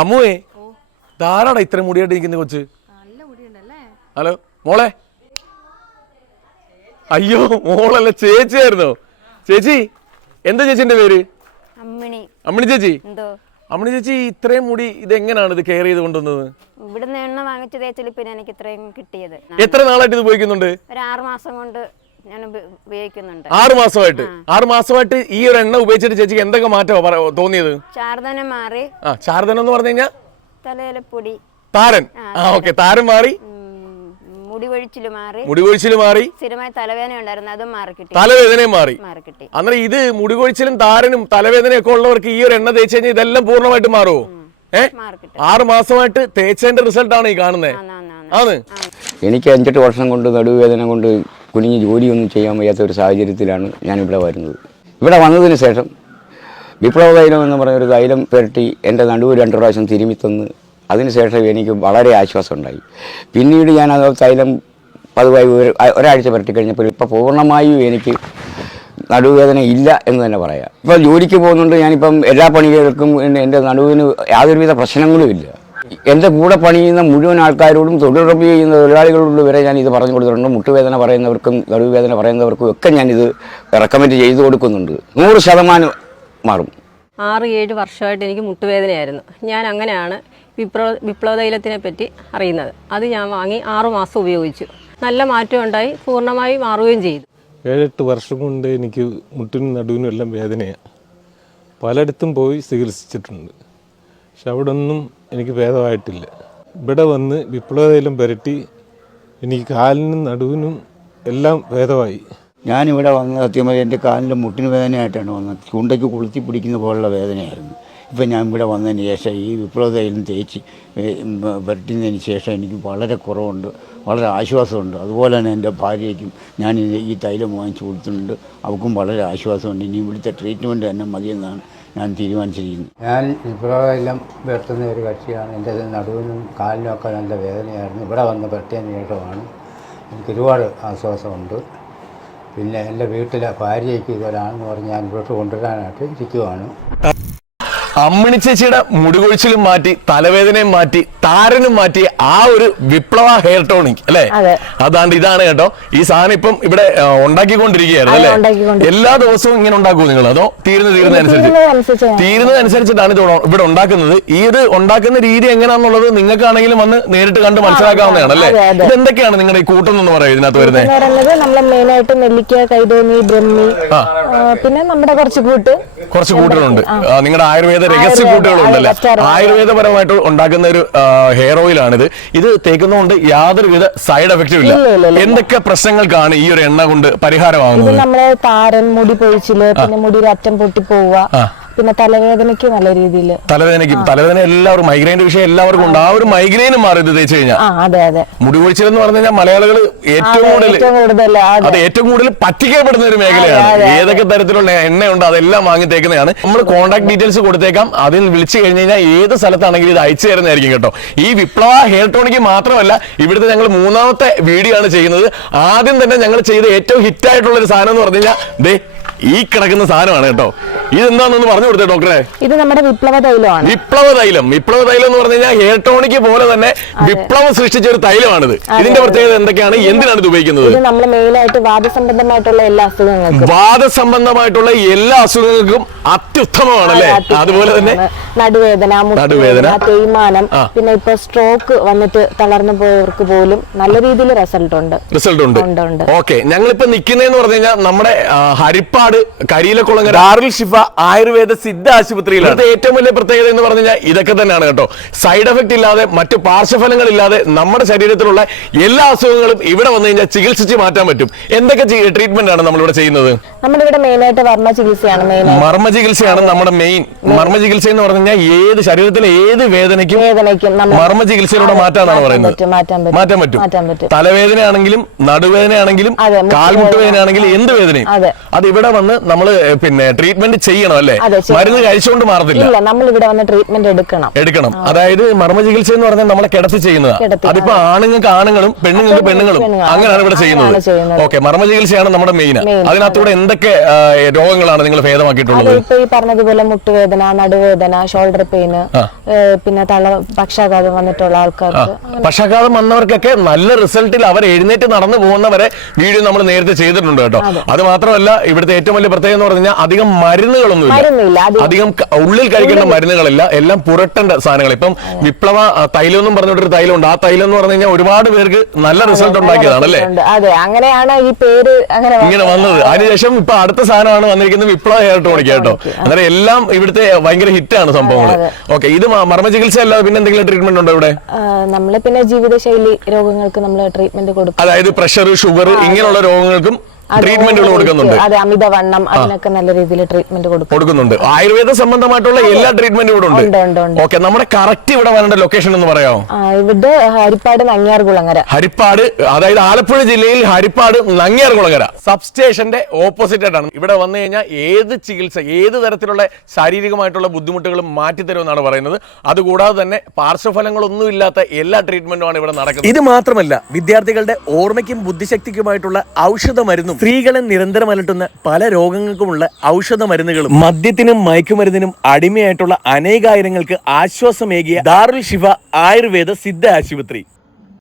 അമ്മുവേ ധാരാടാ ഇത്ര മുടിയായിട്ട് ഇരിക്കുന്ന കൊച്ച്. ഹലോ മോളെ. അയ്യോ മോളല്ല ചേച്ചിയായിരുന്നോ. ചേച്ചി എന്താ ചേച്ചിന്റെ പേര്? അമ്മിണി. ചേച്ചി? എന്തോ? അമ്മിണി ചേച്ചി ഇത്രയും മുടി ഇത് എങ്ങനെയാണ് ഇത് കെയർ ചെയ്ത് കൊണ്ടുവന്നത്? ഇവിടുന്ന് എണ്ണ വാങ്ങിച്ചു തേച്ചിൽ പിന്നെ എനിക്ക് ഇത്രയും കിട്ടിയത്. എത്ര നാളായിട്ട് ഇത് ഉപയോഗിക്കുന്നുണ്ട്? ഒരു ആറ് മാസം കൊണ്ട് ഞാൻ ഉപ- ഉപയോഗിക്കുന്നുണ്ട്. ആറ് മാസമായിട്ട്? ആറ് മാസമായിട്ട് ഈ ഒരു എണ്ണ ഉപയോഗിച്ചിട്ട് ചേച്ചിക്ക് എന്തൊക്കെ മാറ്റമാണ് തോന്നിയത്? ചാർദനം മാറി. ആ ചാർദനം എന്ന് പറഞ്ഞു കഴിഞ്ഞാൽ തലയിലെ പൊടി. താരൻ. ആ ഓക്കെ. താരൻ മാറി. മുടികൊഴിച്ചിൽ മാറി. മുടി കൊഴിച്ചിൽ മാറി. സ്ഥിരമായി തലവേദന ഉണ്ടായിരുന്നു അതും മാറി കിട്ടി തലവേദനയും മാറി. മാറി കിട്ടി അന്നേരം ഇത് മുടി കൊഴിച്ചിലും താരനും തലവേദനയും ഒക്കെ ഉള്ളവർക്ക് ഈ ഒരു എണ്ണ തേച്ച് കഴിഞ്ഞാൽ ഇതെല്ലാം പൂർണമായിട്ട് മാറുമോ ഏഹ് ആറ് മാസമായിട്ട് തേച്ചതിന്റെ റിസൾട്ടാണ് ഈ കാണുന്നത്. ആണ്. എനിക്ക് അഞ്ചെട്ട് വർഷം കൊണ്ട് നടുവേദന കൊണ്ട് കുനിഞ്ഞ് ജോലിയൊന്നും ചെയ്യാൻ വയ്യാത്ത ഒരു സാഹചര്യത്തിലാണ് ഞാനിവിടെ വരുന്നത്. ഇവിടെ വന്നതിന് ശേഷം വിപ്ലവ തൈലം എന്ന് പറഞ്ഞ ഒരു തൈലം പുരട്ടി എന്റെ നടുവ് രണ്ട് പ്രാവശ്യം തിരുമ്മി തന്ന് അതിനുശേഷം എനിക്ക് വളരെ ആശ്വാസം ഉണ്ടായി പിന്നീട് ഞാൻ അത് തൈലം പതിവായി ഒരു- ഒരാഴ്ച പുരട്ടി കഴിഞ്ഞപ്പോൾ ഇപ്പോൾ പൂർണമായും എനിക്ക് നടുവേദന ഇല്ല എന്ന് തന്നെ പറയാം. ഇപ്പോൾ ജോലിക്ക് പോകുന്നുണ്ട് ഞാനിപ്പം എല്ലാ പണികൾക്കും എന്റെ- നടുവിന് യാതൊരുവിധ പ്രശ്നങ്ങളും ഇല്ല. എന്റെ കൂടെ പണിയുന്ന മുഴുവൻ ആൾക്കാരോടും തൊഴിലുറപ്പ് ചെയ്യുന്ന തൊഴിലാളികളോട് വരെ ഞാൻ ഇത് പറഞ്ഞു കൊടുത്തിട്ടുണ്ട്. മുട്ടുവേദന പറയുന്നവർക്കും നടുവേദന പറയുന്നവർക്കും ഒക്കെ ഞാനിത് റെക്കമെൻഡ് ചെയ്തു കൊടുക്കുന്നുണ്ട്. നൂറ് ശതമാനം മാറും. ആറ് ഏഴ് വർഷമായിട്ട് എനിക്ക് മുട്ടുവേദനയായിരുന്നു. ഞാൻ അങ്ങനെയാണ് വിപ്ലവ വിപ്ലവ തൈലത്തിനെ പറ്റി അറിയുന്നത്. അത് ഞാൻ വാങ്ങി ആറു മാസം ഉപയോഗിച്ചു. നല്ല മാറ്റം ഉണ്ടായി പൂർണമായി മാറുകയും ചെയ്തു. ഏഴെട്ട് വർഷം കൊണ്ട് എനിക്ക് മുട്ടിനും നടുവിനും എല്ലാം വേദനയാണ് പലയിടത്തും പോയി ചികിത്സിച്ചിട്ടുണ്ട്. പക്ഷെ അവിടെ ഒന്നും എനിക്ക് ഭേദമായിട്ടില്ല. ഇവിടെ വന്ന് വിപ്ലവതയിലും പുരട്ടി എനിക്ക് കാലിനും നടുവിനും എല്ലാം ഭേദമായി. ഞാനിവിടെ വന്ന സത്യമായി എന്റെ കാലിന്റെ മുട്ടിന് വേദനയായിട്ടാണ് വന്നത്. ചൂണ്ടയ്ക്ക് കൊളുത്തി പിടിക്കുന്ന പോലുള്ള വേദനയായിരുന്നു. ഇപ്പം ഞാൻ ഇവിടെ വന്നതിന് ശേഷം ഈ വിപ്ലവതയിലും തേച്ച് പുരട്ടുന്നതിന് ശേഷം എനിക്ക് വളരെ കുറവുണ്ട് വളരെ ആശ്വാസമുണ്ട്. അതുപോലെ തന്നെ എന്റെ ഭാര്യയ്ക്കും ഞാൻ ഈ തൈലം വാങ്ങിച്ചു കൊടുത്തിട്ടുണ്ട്. അവൾക്കും വളരെ ആശ്വാസമുണ്ട്. ഇനി ഇവിടുത്തെ ട്രീറ്റ്മെന്റ് തന്നെ മതിയെന്നാണ് ഞാൻ തീരുമാനിച്ചിരിക്കുന്നു. ഞാൻ ഇപ്രകാരം വെട്ടുന്ന ഒരു കക്ഷിയാണ്. എന്റെ നടുവിനും കാലിനും ഒക്കെ നല്ല വേദനയായിരുന്നു. ഇവിടെ വന്ന് പെട്ടിയതിന് ശേഷമാണ് എനിക്ക് ഒരുപാട് ആശ്വാസമുണ്ട്. പിന്നെ എന്റെ വീട്ടിലെ ഭാര്യയ്ക്ക് ഇതൊരാണെന്ന് പറഞ്ഞ് ഞാൻ ഇവിടോട്ട് കൊണ്ടുവരാനായിട്ട് ഇരിക്കുവാണ്. അമ്മിണി ചേച്ചിയുടെ മുടികൊഴിച്ചിലും മാറ്റി തലവേദനയും മാറ്റി താരനും മാറ്റി ആ ഒരു വിപ്ലവ ഹെയർ ടോണിക് അല്ലെ? അതാണ്ട് ഇതാണ് കേട്ടോ. ഈ സാധനം ഇപ്പം ഇവിടെ ഉണ്ടാക്കിക്കൊണ്ടിരിക്കുകയായിരുന്നു അല്ലെ? എല്ലാ ദിവസവും ഇങ്ങനെ ഉണ്ടാക്കുമോ നിങ്ങൾ? അതോ തീരുന്ന തീരുന്നതനുസരിച്ച് തീരുന്നതനുസരിച്ചിട്ടാണ് ഇത് ഇവിടെ ഉണ്ടാക്കുന്നത്. ഈ ഇത് ഉണ്ടാക്കുന്ന രീതി എങ്ങനെയാണെന്നുള്ളത് നിങ്ങൾക്കാണെങ്കിലും വന്ന് നേരിട്ട് കണ്ട് മനസ്സിലാക്കാവുന്നതാണ് അല്ലെ? ഇത് എന്തൊക്കെയാണ് നിങ്ങളുടെ ഈ കൂട്ടം എന്ന് പറയുന്നത് ഇതിനകത്ത് വരുന്നത്? പറയുന്നത് നമ്മൾ മെയിനായിട്ട് നെല്ലിക്ക കൈതോന്നി ബ്രഹ്മി പിന്നെ നമ്മുടെ കുറച്ച് കൂട്ട്. കുറച്ച് കൂട്ടുകളുണ്ട് നിങ്ങളുടെ ആയുർവേദ രഹസ്യ കൂട്ടുകളുണ്ടല്ലേ ആയുർവേദപരമായിട്ട് ഉണ്ടാക്കുന്ന ഒരു ഹെയർ ഓയിൽ ആണിത്. ഇത് തേക്കുന്നതുകൊണ്ട് യാതൊരുവിധ സൈഡ് എഫക്റ്റും ഇല്ല. എന്തൊക്കെ പ്രശ്നങ്ങൾക്കാണ് ഈ ഒരു എണ്ണ കൊണ്ട് പരിഹാരമാകുന്നത്? നമ്മുടെ താരൻ മുടി പൊഴിച്ചിൽ പിന്നെ മുടിയുടെ അറ്റം പൊട്ടി പോവുക പിന്നെ തലവേദനയ്ക്ക് നല്ല രീതിയിൽ തലവേദനയ്ക്ക് തലവേദന എല്ലാവരും മൈഗ്രെയിന്റെ വിഷയം എല്ലാവർക്കും ഉണ്ട്. ആ ഒരു മൈഗ്രെയിനും മാറി ഇത് തേച്ച് കഴിഞ്ഞാൽ ആ അതെ അതെ. മുടി കൊഴിച്ചിലെന്ന് പറഞ്ഞു കഴിഞ്ഞാൽ മലയാളികൾ ഏറ്റവും കൂടുതൽ ഏറ്റവും കൂടുതൽ അത്. ഏറ്റവും കൂടുതൽ പറ്റിക്കപ്പെടുന്ന ഒരു മേഖലയാണ്. ഏതൊക്കെ തരത്തിലുള്ള എണ്ണയുണ്ട് അതെല്ലാം വാങ്ങി തേക്കുന്നതാണ്. നമ്മൾ കോൺടാക്ട് ഡീറ്റെയിൽസ് കൊടുത്തേക്കാം. അതിൽ വിളിച്ചു കഴിഞ്ഞ് കഴിഞ്ഞാൽ ഏത് സ്ഥലത്താണെങ്കിലും ഇത് അയച്ചു തരുന്നതായിരിക്കും കേട്ടോ. ഈ വിപ്ലവ ഹെയർ ടോണിക്ക് മാത്രമല്ല ഇവിടുത്തെ ഞങ്ങൾ മൂന്നാമത്തെ വീഡിയോ ആണ് ചെയ്യുന്നത്. ആദ്യം തന്നെ ഞങ്ങൾ ചെയ്ത ഏറ്റവും ഹിറ്റ് ആയിട്ടുള്ള ഒരു സാധനം എന്ന് പറഞ്ഞു കഴിഞ്ഞാൽ ദേ ഈ കിടക്കുന്ന സാധനമാണ് കേട്ടോ. ഇതെന്താണെന്ന് പറഞ്ഞു കൊടുത്തേ ഡോക്ടറെ. ഇത് നമ്മുടെ വിപ്ലവ തൈലമാണ്. വിപ്ലവ തൈലം. വിപ്ലവ തൈലം എന്ന് പറഞ്ഞു കഴിഞ്ഞാൽ ഹെയർ ടോണിക്ക് പോലെ തന്നെ വിപ്ലവം സൃഷ്ടിച്ച ഒരു തൈലമാണിത് ഇതിന്റെ പ്രത്യേകത എന്തൊക്കെയാണ്? എന്തിനാണ് ഇത് ഉപയോഗിക്കുന്നത്? ഇത് നമ്മൾ മെയിനായിട്ട് വാദസംബന്ധമായിട്ടുള്ള എല്ലാ അസുഖങ്ങൾക്കും. വാദസംബന്ധമായിട്ടുള്ള എല്ലാ അസുഖങ്ങൾക്കും അത്യുത്തമമാണല്ലേ അതുപോലെ തന്നെ നടുവേദന നടുവേദന. തേയ്മാനം പിന്നെ ഇപ്പൊ സ്ട്രോക്ക് വന്നിട്ട് തളർന്നു പോയവർക്ക് പോലും നല്ല രീതിയിൽ റിസൾട്ട് ഉണ്ട്. റിസൾട്ട് ഉണ്ട്. ഓക്കെ ഞങ്ങളിപ്പോ നിൽക്കുന്നതെന്ന് പറഞ്ഞു കഴിഞ്ഞാൽ നമ്മുടെ ആ, ഹരിപ്പാട് കരിയിലക്കുളങ്ങര ദാറുൽ ഷിഫ ആയുർവേദ സിദ്ധ ആശുപത്രിയിലാണ്. ഇത് ഏറ്റവും വലിയ പ്രത്യേകത എന്ന് പറഞ്ഞു കഴിഞ്ഞാൽ ഇതൊക്കെ തന്നെയാണ് കേട്ടോ. സൈഡ് എഫക്ട് ഇല്ലാതെ മറ്റു പാർശ്വഫലങ്ങൾ ഇല്ലാതെ നമ്മുടെ ശരീരത്തിലുള്ള എല്ലാ അസുഖങ്ങളും ഇവിടെ വന്നു കഴിഞ്ഞാൽ ചികിത്സിച്ച് മാറ്റാൻ പറ്റും. എന്തൊക്കെ ട്രീറ്റ്മെന്റ് ആണ് നമ്മളിവിടെ ചെയ്യുന്നത്? ഇവിടെ മെയിനായിട്ട് വർമ്മ ചികിത്സയാണ് മെയിൻ മർമ്മ ചികിത്സയാണ് നമ്മുടെ മെയിൻ മർമ്മ ചികിത്സ എന്ന് പറഞ്ഞു കഴിഞ്ഞാൽ ഏത് ശരീരത്തിലെ ഏത് വേദനയ്ക്കും മർമ്മ ചികിത്സയിലൂടെ മാറ്റാന്നാണ് മാറ്റാനാണ് പറയുന്നത്. മാറ്റാൻ പറ്റും. മാറ്റാൻ പറ്റും. മാറ്റാൻ ആണെങ്കിലും തലവേദനയാണെങ്കിലും നടുവേദനയാണെങ്കിലും കാൽമുട്ട്. കാൽമുട്ടുവേദനയാണെങ്കിലും എന്ത് വേദനയും. അത് ഇവിടെ ഇവിടെ വന്ന് നമ്മൾ പിന്നെ ട്രീറ്റ്മെന്റ് ചെയ്യണം അല്ലേ? മരുന്ന് കഴിച്ചുകൊണ്ട് മാറത്തില്ല. ഇല്ല നമ്മൾ ഇവിടെ വന്ന് ട്രീറ്റ്മെന്റ് എടുക്കണം. എടുക്കണം. അതായത് മർമ്മ ചികിത്സ എന്ന് പറഞ്ഞാൽ നമ്മളെ കിടത്തി ചെയ്യുന്നതാണ് അതിപ്പോ ആണുങ്ങൾക്ക് ആണുങ്ങളും പെണ്ണുങ്ങൾക്ക് പെണ്ണുങ്ങളും അങ്ങനെയാണ് ഇവിടെ ചെയ്യുന്നത്. ഓക്കെ മർമ്മ ചികിത്സയാണ് നമ്മുടെ മെയിൻ അതിനകത്തൂടെ എന്തൊക്കെ രോഗങ്ങളാണ് നിങ്ങൾ ഭേദമാക്കിയിട്ടുള്ളത്? ഇപ്പൊ ഈ പറഞ്ഞതുപോലെ മുട്ടുവേദന നടുവേദന ഷോൾഡർ പെയിൻ പിന്നെ തല പക്ഷാഘാതം വന്നിട്ടുള്ള ആൾക്കാർക്ക് പക്ഷാഘാതം വന്നവർക്കൊക്കെ നല്ല റിസൾട്ടിൽ അവർ എഴുന്നേറ്റ് നടന്നു പോകുന്നവരെ വീഡിയോ നമ്മൾ നേരത്തെ ചെയ്തിട്ടുണ്ട് കേട്ടോ. അത്. മാത്രമല്ല ഇവിടുത്തെ ഏറ്റവും വലിയ പ്രത്യേകത എന്ന് പറഞ്ഞാൽ അധികം മരുന്നുകളൊന്നും മരുന്നുകളൊന്നുമില്ല അധികം ഉള്ളിൽ കഴിക്കേണ്ട മരുന്നുകളില്ല. എല്ലാം പുരട്ടേണ്ട സാധനങ്ങൾ. ഇപ്പം വിപ്ലവ തൈലം എന്നും പറഞ്ഞിട്ടൊരു തൈലമുണ്ട്. ആ തൈലം എന്ന് പറഞ്ഞു കഴിഞ്ഞാൽ ഒരുപാട് പേർക്ക് നല്ല റിസൾട്ട് ഉണ്ടാക്കിയതാണ് അല്ലേ? അതെ അങ്ങനെയാണ് ഈ പേര് അങ്ങനെ ഇങ്ങനെ വന്നത്. അതിനുശേഷം ഇപ്പൊ അടുത്ത സാധനമാണ് വന്നിരിക്കുന്നത് വിപ്ലവ ടോണിക് കേട്ടോ. അന്നേരം എല്ലാം ഇവിടുത്തെ ഭയങ്കര ഹിറ്റാണ് സംഭവങ്ങൾ ഓക്കെ ഇത് മർമ്മ ചികിത്സ അല്ലാതെ പിന്നെ എന്തെങ്കിലും ട്രീറ്റ്മെന്റ് ഉണ്ടോ ഇവിടെ? നമ്മൾ പിന്നെ ജീവിതശൈലി രോഗങ്ങൾക്ക് നമ്മൾ ട്രീറ്റ്മെന്റ് കൊടുക്കും. അതായത് പ്രഷർ ഷുഗർ ഇങ്ങനെയുള്ള രോഗങ്ങൾക്കും ട്രീറ്റ്മെന്റുകൾ കൊടുക്കുന്നുണ്ട്. അതെ അമിതവണ്ണം അതിനൊക്കെ നല്ല രീതിയിൽ ട്രീറ്റ്മെന്റ് കൊടുക്കുന്നുണ്ട്. ആയുർവേദ സംബന്ധമായിട്ടുള്ള എല്ലാ ട്രീറ്റ്മെന്റും ഇവിടെ ഉണ്ട്. ഓക്കെ നമ്മുടെ കറക്റ്റ് ഇവിടെ വരേണ്ട ലൊക്കേഷൻ എന്ന് പറയാമോ? ഇവിടെ ഹരിപ്പാട് നങ്ങിയാർകുളങ്ങര ഹരിപ്പാട് അതായത് ആലപ്പുഴ ജില്ലയിൽ ഹരിപ്പാട് നങ്ങിയാർകുളങ്ങര സബ് സ്റ്റേഷന്റെ ഓപ്പോസിറ്റ് ആയിട്ടാണ്. ഇവിടെ വന്നു കഴിഞ്ഞാൽ ഏത് ചികിത്സ ഏത് തരത്തിലുള്ള ശാരീരികമായിട്ടുള്ള ബുദ്ധിമുട്ടുകളും മാറ്റിത്തരുമെന്നാണ് പറയുന്നത്. അതുകൂടാതെ തന്നെ പാർശ്വഫലങ്ങളൊന്നും ഇല്ലാത്ത എല്ലാ ട്രീറ്റ്മെന്റുമാണ് ഇവിടെ നടക്കുന്നത്. ഇത് മാത്രമല്ല വിദ്യാർത്ഥികളുടെ ഓർമ്മയ്ക്കും ബുദ്ധിശക്തിക്കുമായിട്ടുള്ള ഔഷധ മരുന്നും സ്ത്രീകളെ നിരന്തരം അലട്ടുന്ന പല രോഗങ്ങൾക്കുമുള്ള ഔഷധ മരുന്നുകളും മദ്യത്തിനും മയക്കുമരുന്നിനും അടിമയായിട്ടുള്ള അനേകായിരങ്ങൾക്ക് ആശ്വാസമേകിയ ദാറുൽ ശിഫ ആയുർവേദ സിദ്ധ ആശുപത്രി.